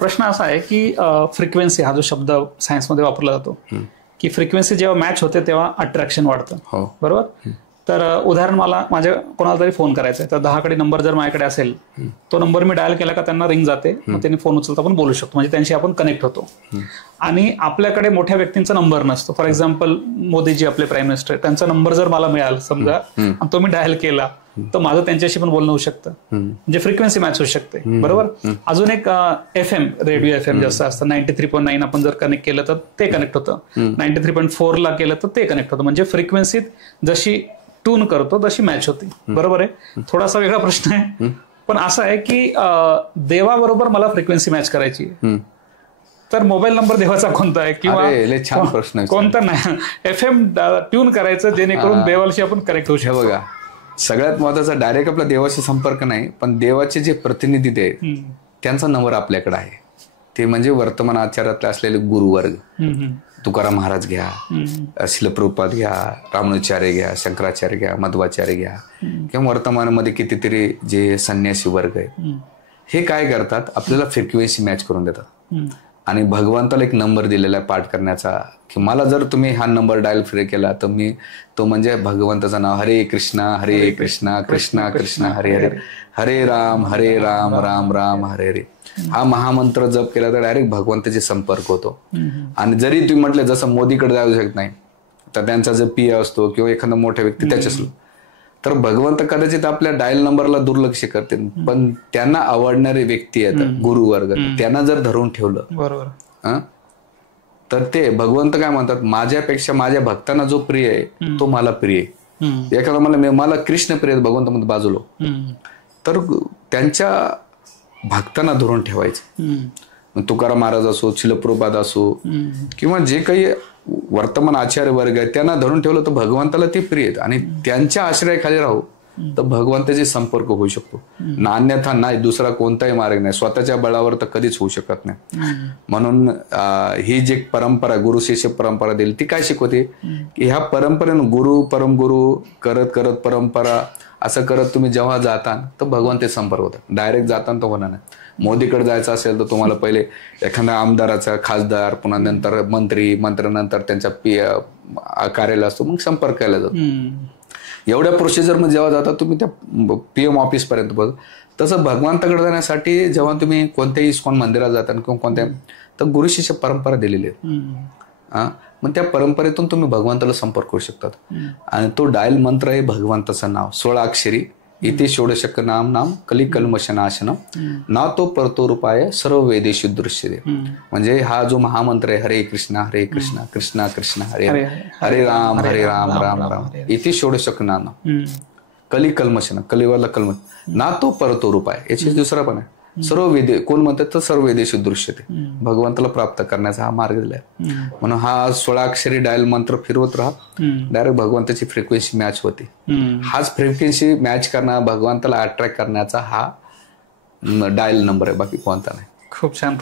प्रश्न असा आहे की फ्रिक्वेन्सी हा जो शब्द सायन्समध्ये वापरला जातो की फ्रिक्वेन्सी जेव्हा मॅच होते तेव्हा अट्रॅक्शन वाढतं. बरोबर. तर उदाहरण मला माझ्या कोणाला तरी फोन करायचा आहे तर 10 कडे नंबर जर माझ्याकडे असेल तो नंबर मी डायल केला का त्यांना रिंग जाते, मग त्यांनी फोन उचलता आपण बोलू शकतो, म्हणजे त्यांशी आपण कनेक्ट होतो. आणि आपल्याकडे मोठ्या व्यक्तींचा नंबर नसतो. फॉर एक्झाम्पल मोदीजी आपले प्राईम मिनिस्टर, त्यांचा नंबर जर मला मिळाला समजा आणि तो मी डायल केला तर माझं त्यांच्याशी पण बोलणं होऊ शकतं, म्हणजे फ्रिक्वेन्सी मॅच होऊ शकते. बरोबर. अजून एक FM रेडिओ FM जास्त असतं 93.9 आपण जर कनेक्ट केलं तर ते कनेक्ट होतं, 93.4 ला केलं तर ते कनेक्ट होतं, म्हणजे फ्रिक्वेन्सीत जशी ट्यून करतो तशी मॅच होती. बरोबर आहे. थोडासा वेगळा प्रश्न आहे पण असा आहे की देवाबरोबर मला फ्रिक्वेन्सी मॅच करायची तर मोबाईल नंबर देवाचा कोणता आहे किंवा छान प्रश्न कोणता नाही FM ट्यून करायचं जेणेकरून देवाशी आपण कनेक्ट होऊ शकतो. बघा, सगळ्यात महत्वाचा डायरेक्ट आपला देवाशी संपर्क नाही, पण देवाचे जे प्रतिनिधी ते त्यांचा नंबर आपल्याकडे आहे. ते म्हणजे वर्तमान आचारातले असलेले गुरुवर्ग, तुकाराम महाराज घ्या, श्रील प्रभुपाद घ्या, रामानुजाचार्य घ्या, शंकराचार्य घ्या, मध्वाचार्य घ्या, किंवा वर्तमानामध्ये कितीतरी जे संन्यासी वर्ग आहेत, हे काय करतात, आपल्याला फ्रिक्वेन्सी मॅच करून देतात. आणि भगवंताला एक नंबर दिलेला आहे पाठ करण्याचा की मला जर तुम्ही हा नंबर डायल फ्री केला तर मी तो म्हणजे भगवंताचं नाव हरे कृष्णा कृष्णा कृष्णा हरे हरे, हरे राम राम राम हरे हरे, हा महामंत्र जप केला तर डायरेक्ट भगवंताचे संपर्क होतो. आणि जरी तुम्ही म्हटलं जसं मोदीकडे जाऊ शकत नाही तर त्यांचा जो पी असतो किंवा एखादा मोठा व्यक्ती त्याच्याच, तर भगवंत कदाचित आपल्या डायल नंबरला दुर्लक्ष करते, पण त्यांना आवडणारे व्यक्ती आहेत गुरुवर्ग, त्यांना जर धरून ठेवलं बरोबर तर ते भगवंत काय म्हणतात, माझ्यापेक्षा माझ्या भक्तांना जो प्रिय आहे तो मला प्रिय आहे. एखादा मला कृष्ण प्रिय भगवंत मध्ये बाजूलो, तर त्यांच्या भक्तांना धरून ठेवायचं. तुकाराम महाराज असो, श्रील प्रभुपाद असो, किंवा जे काही वर्तमान आचार्य वर्ग आहे त्यांना धरून ठेवलं तर भगवंताला ते प्रिय आहेत आणि त्यांच्या आश्रयाखाली राहू तर भगवंताचे संपर्क होऊ शकतो. अन्यथा नाही, दुसरा कोणताही मार्ग नाही, स्वतःच्या बळावर तर कधीच होऊ शकत नाही. म्हणून ही जी परंपरा, गुरु शिष्य परंपरा दिली, ती काय शिकवते की ह्या परंपरेनं गुरु परमगुरु करत करत परंपरा असं करत तुम्ही जेव्हा जाता तर भगवंत संपर्क होतात. डायरेक्ट जाताना तर होणार नाही. मोदीकडे जायचं असेल तर तुम्हाला पहिले एखाद्या आमदाराचा, खासदार, पुन्हा नंतर मंत्र्यानंतर त्यांचा कार्यालय असतो, मग संपर्क केला जातो. एवढ्या प्रोसिजर मध्ये जेव्हा जाता तुम्ही त्या PM ऑफिस पर्यंत बघ. तसं भगवंताकडे जाण्यासाठी जेव्हा तुम्ही कोणत्याही इस्कॉन मंदिरात जाता किंवा कोणत्या, तर गुरु शिष्य परंपरा दिलेली आहे. मग त्या परंपरेतून तुम्ही भगवंताला संपर्क करू शकतात. आणि तो डायल मंत्र आहे भगवंताचं नाव, 16 अक्षरी, इथे षोडशक नाम कलिकल्मशनाशनम ना तो परतो रूपाय सर्व वेदेशु दृश्य. म्हणजे हा जो महामंत्र आहे, हरे कृष्णा कृष्णा कृष्णा हरे हरे, हरे राम राम राम, इथे षोडशक नाम कलिकल्मशन, कलिवाला कल्म ना तो परतो रूपाय. याची दुसरा पण आहे सर्व वेदे, कोण म्हणतात तर सर्व वेदेशु दृश्य, ते भगवंताला प्राप्त करण्याचा हा मार्ग दिलाय. म्हणून हा 16 अक्षरी डायल मंत्र फिरवत राहा, डायरेक्ट भगवंताची फ्रिक्वेन्सी मॅच होते. हाच फ्रिक्वेन्सी मॅच करणं, भगवंताला अट्रॅक्ट करण्याचा हा डायल नंबर आहे, बाकी कोणता नाही. खूप छान.